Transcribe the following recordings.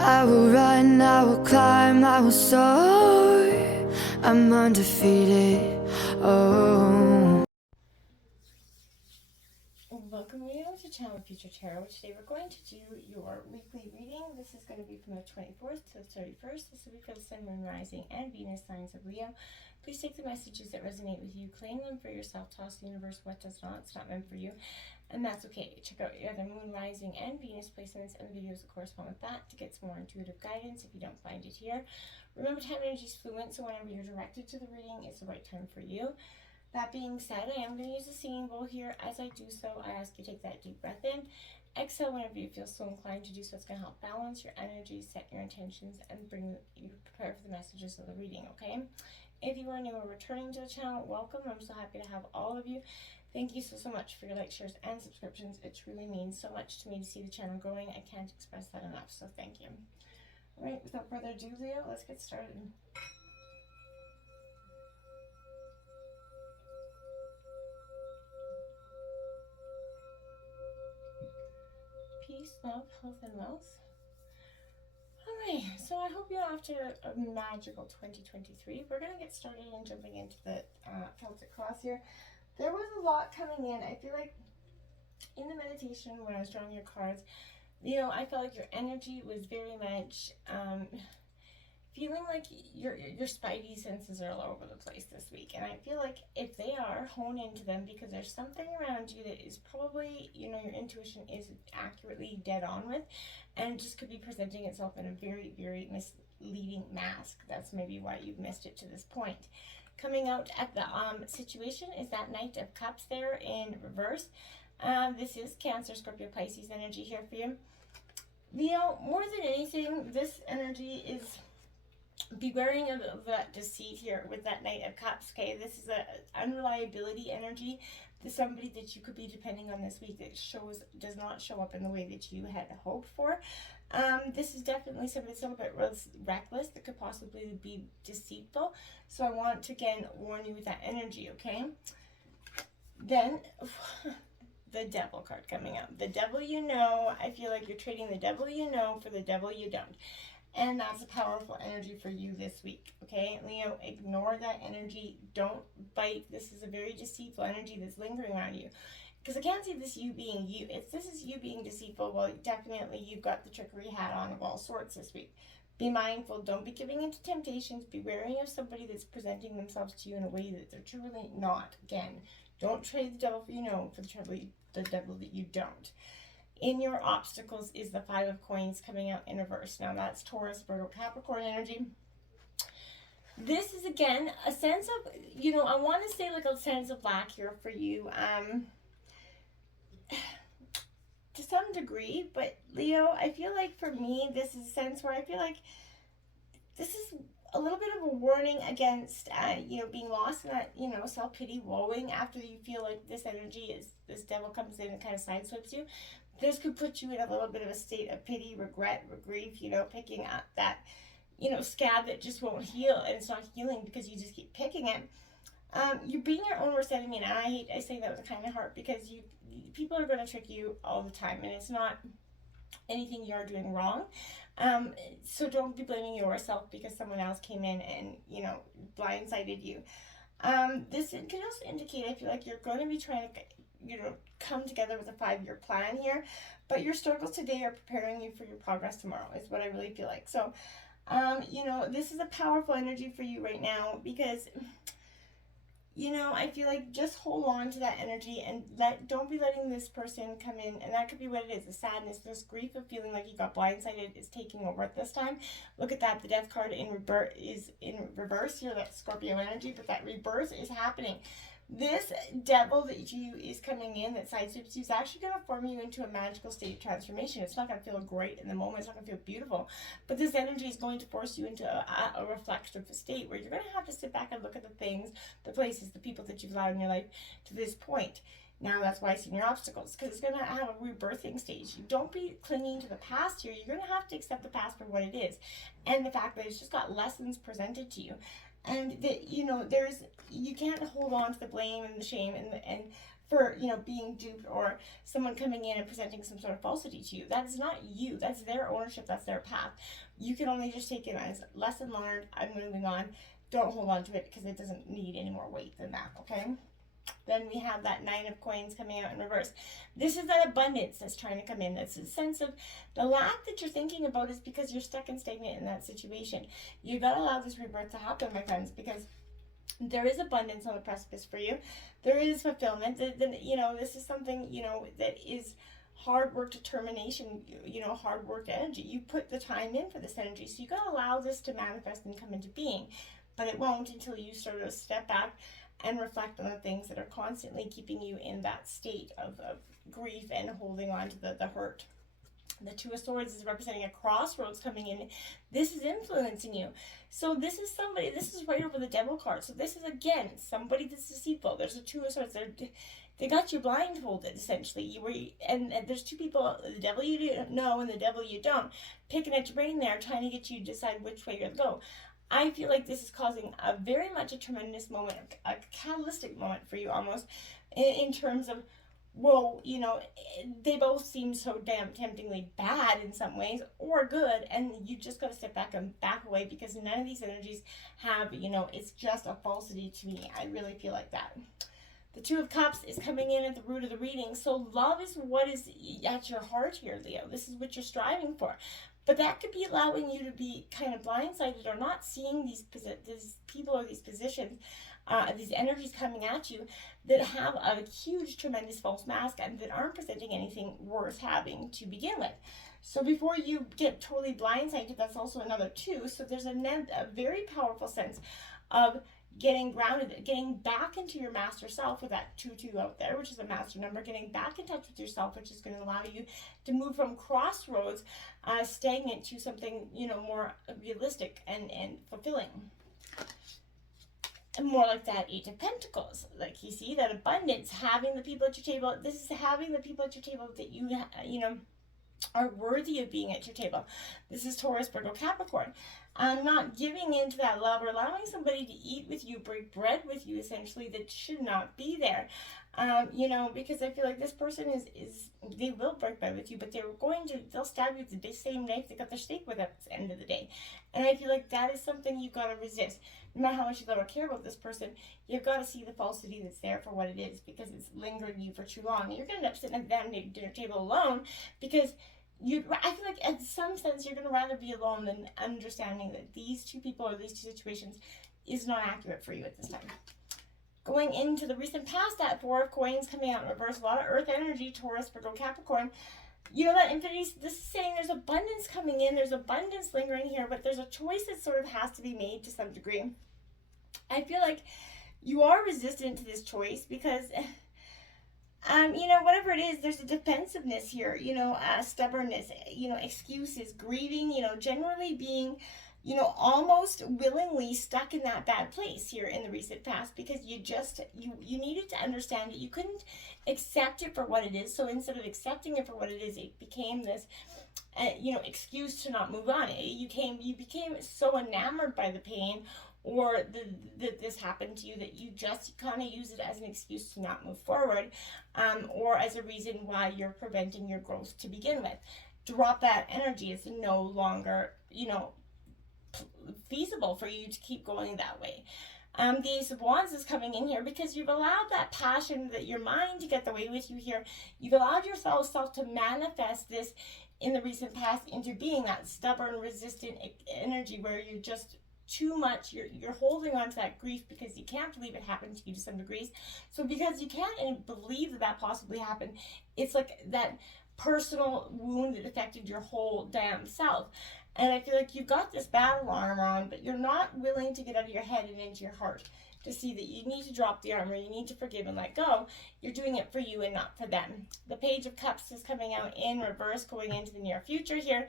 I will run, I will climb, I will soar. I'm undefeated. Oh. Welcome Leo to Channel Future Tarot. Today we're going to do your weekly reading. This is going to be from the 24th to the 31st. This will be for the Sun, Moon, Rising, and Venus signs of Leo. Please take the messages that resonate with you, claim them for yourself, toss the universe what does not. It's not meant for you, and that's okay. Check out your other Moon, Rising, and Venus placements and the videos that correspond with that to get some more intuitive guidance if you don't find it here. Remember, time energy is fluent, so whenever you're directed to the reading, it's the right time for you. That being said, I am going to use a singing bowl here. As I do so, I ask you to take that deep breath in. Exhale whenever you feel so inclined to do so. It's going to help balance your energy, set your intentions, and bring you prepared for the messages of the reading, okay? If you are new or returning to the channel, welcome. I'm so happy to have all of you. Thank you so much for your likes, shares, and subscriptions. It truly means so much to me to see the channel growing. I can't express that enough, so thank you. All right, without further ado, Leo, let's get started. Peace, love, health, and wealth. Alright, so I hope you're off to a magical 2023. We're going to get started and jumping into the Celtic Cross here. There was a lot coming in. I feel like in the meditation when I was drawing your cards, I felt like your energy was very much feeling like your spidey senses are all over the place this week, and I feel like if they are, hone into them, because there's something around you that is probably, your intuition is accurately dead on with, and just could be presenting itself in a very, very misleading mask. That's maybe why you've missed it to this point. Coming out at the situation is that Knight of Cups there in reverse. This is Cancer, Scorpio, Pisces energy here for you. Leo, more than anything, this energy is be wary of that deceit here with that Knight of Cups, okay? This is a unreliability energy. There's somebody that you could be depending on this week that does not show up in the way that you had hoped for. This is definitely somebody that's a little bit reckless, that could possibly be deceitful. So I want to, again, warn you with that energy, okay? Then, the Devil card coming out. The devil you know. I feel like you're trading the devil you know for the devil you don't. And that's a powerful energy for you this week, okay? Leo, ignore that energy. Don't bite. This is a very deceitful energy that's lingering on you. Because I can't see this you being you. If this is you being deceitful, well, definitely you've got the trickery hat on of all sorts this week. Be mindful. Don't be giving into temptations. Be wary of somebody that's presenting themselves to you in a way that they're truly not. Again, don't trade the devil you know for the devil that you don't. In your obstacles is the Five of Coins coming out in reverse. Now that's Taurus, Virgo, Capricorn energy. This is, again, a sense of, I want to say like a sense of lack here for you. To some degree, but Leo, I feel like for me, this is a sense where I feel like this is a little bit of a warning against, being lost in that, self-pity, woeing after you feel like this devil comes in and kind of sideswipes you. This could put you in a little bit of a state of pity, regret, grief, picking up that, scab that just won't heal, and it's not healing because you just keep picking it. You're being your own worst enemy, and I say that with a kind of heart, because people are going to trick you all the time, and it's not anything you're doing wrong. So don't be blaming yourself because someone else came in and, blindsided you. This could also indicate, I feel like you're going to be trying to, come together with a 5-year plan here, but your struggles today are preparing you for your progress tomorrow, is what I really feel like. So, this is a powerful energy for you right now, because, I feel like just hold on to that energy and don't be letting this person come in, and that could be what it is, the sadness, this grief of feeling like you got blindsided is taking over at this time. Look at that, the Death card is in reverse here, that Scorpio energy, but that rebirth is happening. This devil that is coming in that sideswipes you is actually going to form you into a magical state of transformation. It's not going to feel great in the moment. It's not going to feel beautiful. But this energy is going to force you into a reflective state where you're going to have to sit back and look at the things, the places, the people that you've allowed in your life to this point. Now that's why I see your obstacles, because it's going to have a rebirthing stage. Don't be clinging to the past here. You're going to have to accept the past for what it is, and the fact that it's just got lessons presented to you. And that, you can't hold on to the blame and the shame and for, you know, being duped or someone coming in and presenting some sort of falsity to you. That's not you. That's their ownership. That's their path. You can only just take it as lesson learned. I'm moving on. Don't hold on to it because it doesn't need any more weight than that, okay? Then we have that Nine of Coins coming out in reverse. This is that abundance that's trying to come in. That's a sense of the lack that you're thinking about is because you're stuck and stagnant in that situation. You got to allow this rebirth to happen, my friends, because there is abundance on the precipice for you. There is fulfillment. You know, this is something, you know, that is hard work, determination, you know, hard work energy. You put the time in for this energy. So you got to allow this to manifest and come into being. But it won't until you sort of step back and reflect on the things that are constantly keeping you in that state of grief and holding on to the hurt. The Two of Swords is representing a crossroads coming in. This is influencing you. So this is somebody, this is right over the Devil card. So this is, again, somebody that's deceitful. There's a Two of Swords. They got you blindfolded, essentially. And there's two people, the Devil you know and the Devil you don't, picking at your brain there, trying to get you to decide which way you're going to go. I feel like this is causing very much a tremendous moment, a catalytic moment for you almost, in terms of, whoa, you know, they both seem so damn temptingly bad in some ways, or good, and you just got to step back and back away because none of these energies have, you know, it's just a falsity to me. I really feel like that. The Two of Cups is coming in at the root of the reading. So love is what is at your heart here, Leo. This is what you're striving for. But that could be allowing you to be kind of blindsided or not seeing these people or these positions, these energies coming at you that have a huge, tremendous false mask and that aren't presenting anything worth having to begin with. So before you get totally blindsided, that's also another two. So there's a very powerful sense of getting grounded, getting back into your master self with that 2-2 out there, which is a master number, getting back in touch with yourself, which is going to allow you to move from crossroads, stagnant, to something, you know, more realistic and fulfilling. And more like that Eight of Pentacles. Like, you see that abundance, having the people at your table. This is having the people at your table that you know, are worthy of being at your table. This is Taurus, Virgo, Capricorn. Not giving into that love or allowing somebody to eat with you, break bread with you, essentially, that should not be there. You know, because I feel like this person is they will break bread with you, but they'll stab you with the same knife they got their steak with at the end of the day. And I feel like that is something you've got to resist. No matter how much you love or care about this person, you've got to see the falsity that's there for what it is, because it's lingering you for too long. And you're going to end up sitting at the dinner table alone, because I feel like in some sense you're going to rather be alone than understanding that these two people or these two situations is not accurate for you at this time. Going into the recent past, that Four of Coins coming out in reverse, a lot of earth energy, Taurus, Virgo, Capricorn. You know, that infinity, this is saying there's abundance coming in, there's abundance lingering here, but there's a choice that sort of has to be made to some degree. I feel like you are resistant to this choice because, you know, whatever it is, there's a defensiveness here, you know, stubbornness, you know, excuses, grieving, you know, generally being, you know, almost willingly stuck in that bad place here in the recent past, because you needed to understand that you couldn't accept it for what it is. So instead of accepting it for what it is, it became this, you know, excuse to not move on. You became so enamored by the pain, or that this happened to you, that you just kind of use it as an excuse to not move forward, or as a reason why you're preventing your growth to begin with. Drop that energy. It's no longer, you know, feasible for you to keep going that way. The Ace of Wands is coming in here because you've allowed that passion, that your mind to get the way with you here. You've allowed yourself to manifest this in the recent past into being that stubborn, resistant energy where you're just too much, you're holding on to that grief because you can't believe it happened to you to some degrees. So because you can't believe that possibly happened, it's like that personal wound that affected your whole damn self. And I feel like you've got this battle armor on, but you're not willing to get out of your head and into your heart to see that you need to drop the armor, you need to forgive and let go. You're doing it for you and not for them. The Page of Cups is coming out in reverse, going into the near future here.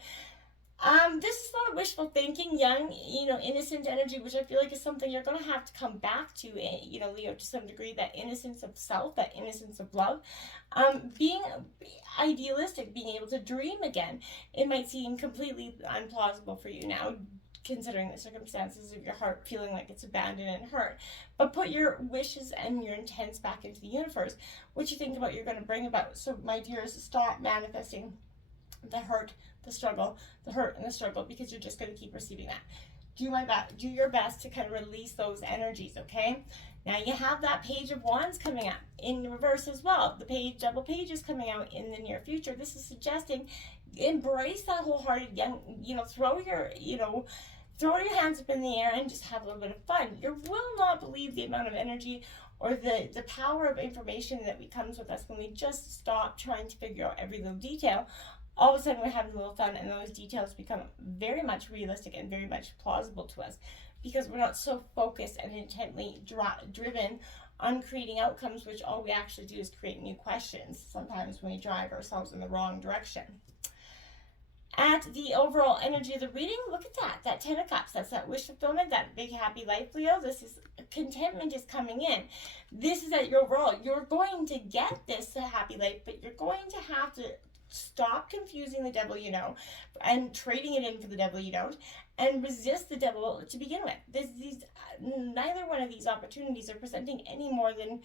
This is a lot of wishful thinking, young, you know, innocent energy, which I feel like is something you're going to have to come back to, you know, Leo, to some degree, that innocence of self, that innocence of love. Being idealistic, being able to dream again. It might seem completely implausible for you now. considering the circumstances of your heart feeling like it's abandoned and hurt. But put your wishes and your intents back into the universe. What you think about, you're going to bring about. So my dears, stop manifesting the hurt, the struggle, the hurt and the struggle, because you're just going to keep receiving that. Do your best to kind of release those energies, okay? Now you have that Page of Wands coming up in reverse as well. The double page is coming out in the near future. This is suggesting embrace that wholehearted throw your hands up in the air and just have a little bit of fun. You will not believe the amount of energy or the power of information that comes with us when we just stop trying to figure out every little detail. All of a sudden we're having a little fun, and those details become very much realistic and very much plausible to us, because we're not so focused and intently driven on creating outcomes, which all we actually do is create new questions sometimes when we drive ourselves in the wrong direction. At the overall energy of the reading, look at that 10 of Cups. That's that wish fulfillment, that big happy life, Leo. This is contentment is coming in. This is at your overall. You're going to get this happy life, but you're going to have to stop confusing the devil you know and trading it in for the devil you don't, and resist the devil to begin with. Neither one of these opportunities are presenting any more than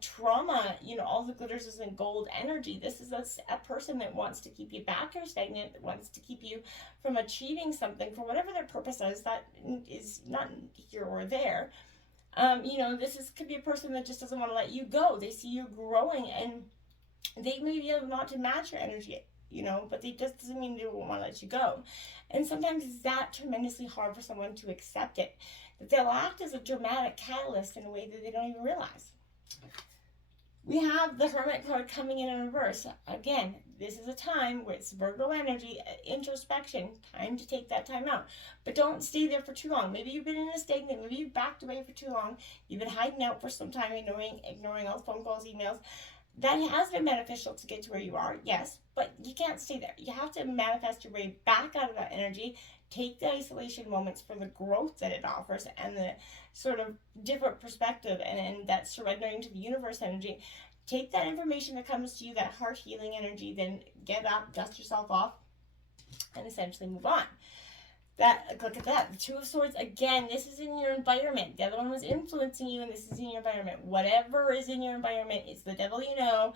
trauma. All the glitters is in gold energy. This is a person that wants to keep you back or stagnant, that wants to keep you from achieving something for whatever their purpose is. That is not here or there. Could be a person that just doesn't want to let you go. They see you growing, and they may be able not to match your energy, but they just doesn't mean they won't want to let you go. And sometimes it's that tremendously hard for someone to accept it, that they'll act as a dramatic catalyst in a way that they don't even realize. We have the Hermit card coming in reverse. Again, this is a time where it's Virgo energy, introspection, time to take that time out. But don't stay there for too long. Maybe you've been in a stagnant, maybe you've backed away for too long, you've been hiding out for some time, ignoring all phone calls, emails. That has been beneficial to get to where you are, yes, but you can't stay there. You have to manifest your way back out of that energy, take the isolation moments for the growth that it offers and the sort of different perspective and that surrendering to the universe energy. Take that information that comes to you, that heart healing energy, then get up, dust yourself off, and essentially move on. Look at that, the Two of Swords. Again, this is in your environment. The other one was influencing you, and this is in your environment. Whatever is in your environment, it's the devil you know,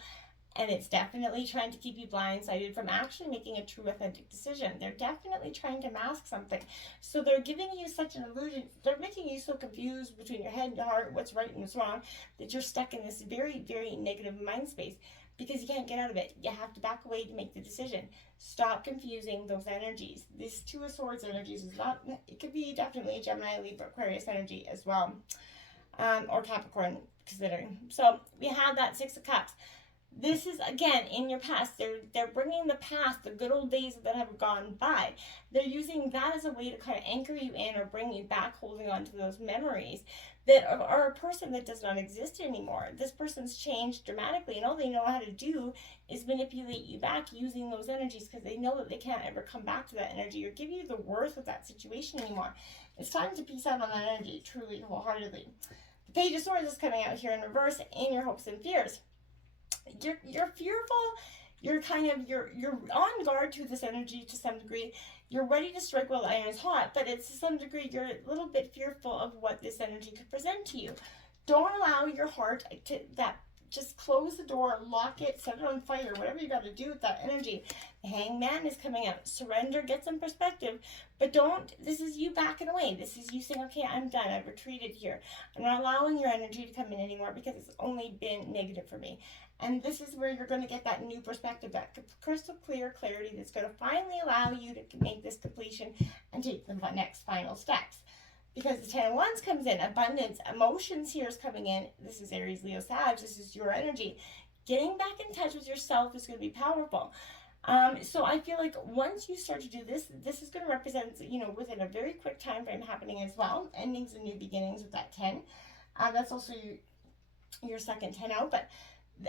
and it's definitely trying to keep you blindsided from actually making a true, authentic decision. They're definitely trying to mask something. So they're giving you such an illusion. They're making you so confused between your head and your heart, what's right and what's wrong, that you're stuck in this very, very negative mind space, because you can't get out of it. You have to back away to make the decision. Stop confusing those energies. This Two of Swords energies is not, it could be definitely Gemini, Libra, Aquarius energy as well, or Capricorn considering. So we have that Six of Cups. This is, again, in your past. They're bringing the past, the good old days that have gone by. They're using that as a way to kind of anchor you in or bring you back, holding on to those memories that are a person that does not exist anymore. This person's changed dramatically, and all they know how to do is manipulate you back using those energies, because they know that they can't ever come back to that energy or give you the worth of that situation anymore. It's time to peace out on that energy, truly, wholeheartedly. The Page of Swords is coming out here in reverse in your hopes and fears. You're fearful. You're on guard to this energy to some degree. You're ready to strike while the iron is hot, but it's to some degree you're a little bit fearful of what this energy could present to you. Don't allow your heart to just close the door, lock it, set it on fire, whatever you got to do with that energy. The Hangman is coming out. Surrender, get some perspective, but this is you backing away. This is you saying, okay, I'm done. I've retreated here. I'm not allowing your energy to come in anymore because it's only been negative for me. And this is where you're going to get that new perspective, that crystal clear clarity that's going to finally allow you to make this completion and take the next final steps. Because the Ten of Wands comes in, abundance, emotions here is coming in. This is Aries, Leo, Sag. This is your energy. Getting back in touch with yourself is going to be powerful. So I feel like once you start to do this, this is going to represent, within a very quick time frame happening as well. Endings and new beginnings with that 10. That's also your second 10 out. But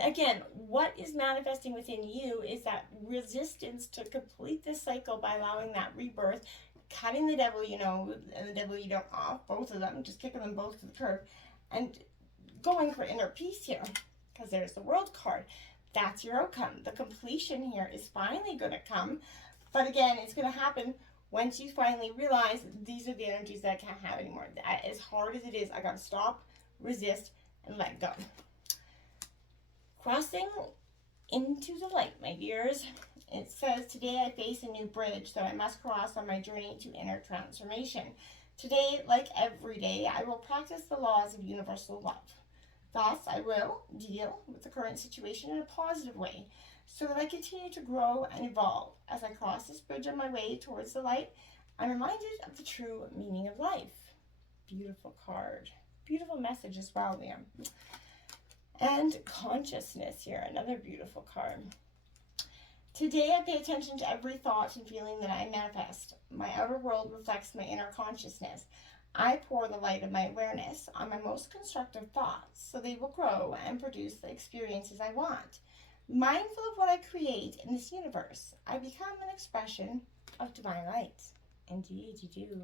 again, what is manifesting within you is that resistance to complete this cycle by allowing that rebirth, cutting the devil you know and the devil you don't off, both of them, just kicking them both to the curb, and going for inner peace here, because there's the World card. That's your outcome. The completion here is finally going to come, but again, it's going to happen Once you finally realize these are the energies that I can't have anymore. As hard as it is, I gotta stop, resist, and let go. Crossing into the light, my dears. It says, today I face a new bridge that I must cross on my journey to inner transformation. Today, like every day, I will practice the laws of universal love. Thus, I will deal with the current situation in a positive way so that I continue to grow and evolve. As I cross this bridge on my way towards the light, I'm reminded of the true meaning of life. Beautiful card. Beautiful message as well, Liam. And consciousness here, another beautiful card. Today I pay attention to every thought and feeling that I manifest. My outer world reflects my inner consciousness. I pour the light of my awareness on my most constructive thoughts so they will grow and produce the experiences I want. Mindful of what I create in this universe, I become an expression of divine light. Indeed, you do.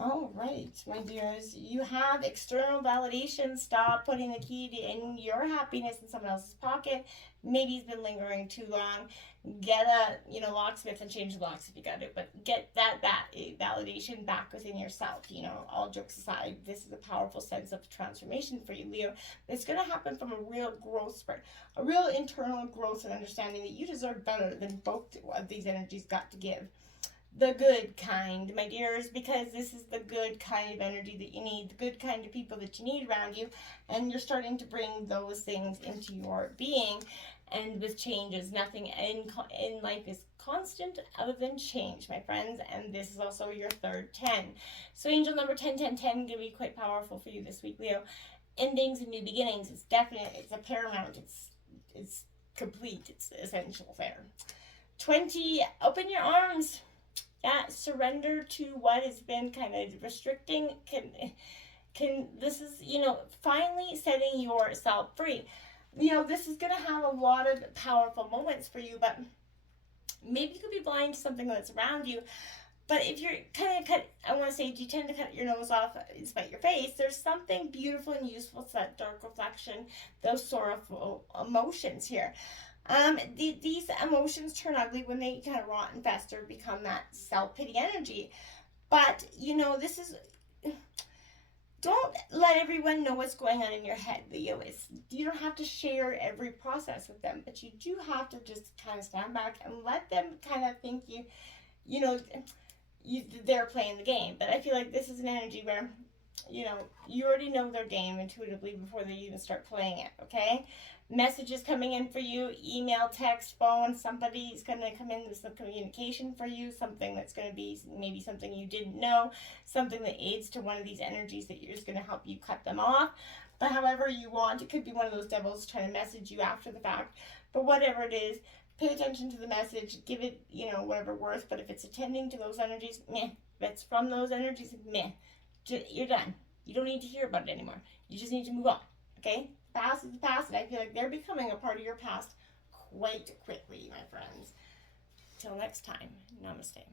All right, my dears, you have external validation. Stop putting the key in your happiness in someone else's pocket. Maybe it's been lingering too long. Get a, locksmith and change the locks if you got to, but get that validation back within yourself. All jokes aside, this is a powerful sense of transformation for you, Leo. It's going to happen from a real growth spurt, a real internal growth and understanding that you deserve better than both of these energies got to give. The good kind, my dears, because this is the good kind of energy that you need, the good kind of people that you need around you, and you're starting to bring those things into your being. And with changes, nothing in life is constant other than change, my friends, and this is also your third 10. So angel number 101010 going to be quite powerful for you this week, Leo. Endings and new beginnings, it's definite, it's a paramount, it's complete, it's essential there. 20, open your arms. Yeah, surrender to what has been kind of restricting. This is, finally setting yourself free. This is going to have a lot of powerful moments for you, but maybe you could be blind to something that's around you. But if you're kind of do you tend to cut your nose off and spite your face? There's something beautiful and useful to that dark reflection, those sorrowful emotions here. These emotions turn ugly when they kind of rot and fester, become that self-pity energy. But, this is... Don't let everyone know what's going on in your head, Leo. You don't have to share every process with them, but you do have to just kind of stand back and let them kind of think they're playing the game. But I feel like this is an energy where, you already know their game intuitively before they even start playing it, okay? Messages coming in for you, email, text, phone, somebody's going to come in with some communication for you, something that's going to be maybe something you didn't know, something that aids to one of these energies that is going to help you cut them off. But however you want, it could be one of those devils trying to message you after the fact. But whatever it is, pay attention to the message, give it, whatever worth. But if it's attending to those energies, meh. If it's from those energies, meh. You're done. You don't need to hear about it anymore. You just need to move on, okay? Past is the past, and I feel like they're becoming a part of your past quite quickly, my friends. Till next time, namaste.